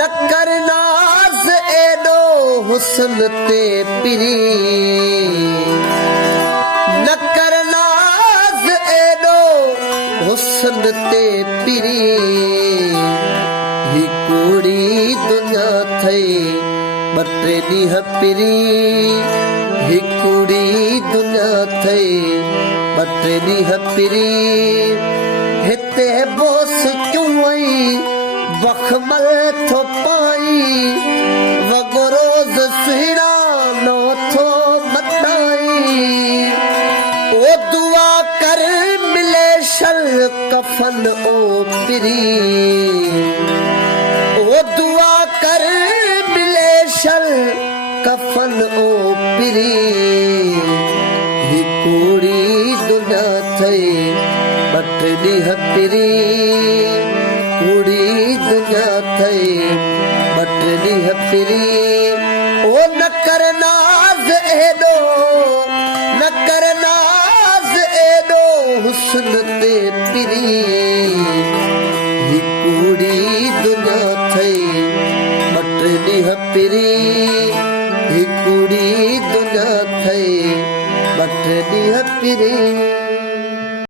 न करनास एडो हुस्न ते पिरी न करनास एडो हुस्न ते पिरी ही कुड़ी दुनिया थई बटे ॾींह पिरी ही कुड़ी दुनिया थई बटे ॾींह पिरी हिते बोस चुई बखमल थो पाई वॻो रोज़ सुहिणा नो थो मटाई ओ दुआ कर मिले शल कफन ओ पिरी ओ दुआ कर मिले शल कफन ओ पिरी ही कुड़ी दुनिया थई बटे ॾींह पिरी कुड़ी दुनिया थई बटे ॾींह पिरी ओ न करनाज़ एडो न करनाज़ एडो हुस्न ते पिरी ही कुड़ी दुनिया थई बटे ॾींह पिरी ही कुड़ी दुनिया थई बटे ॾींह पिरी।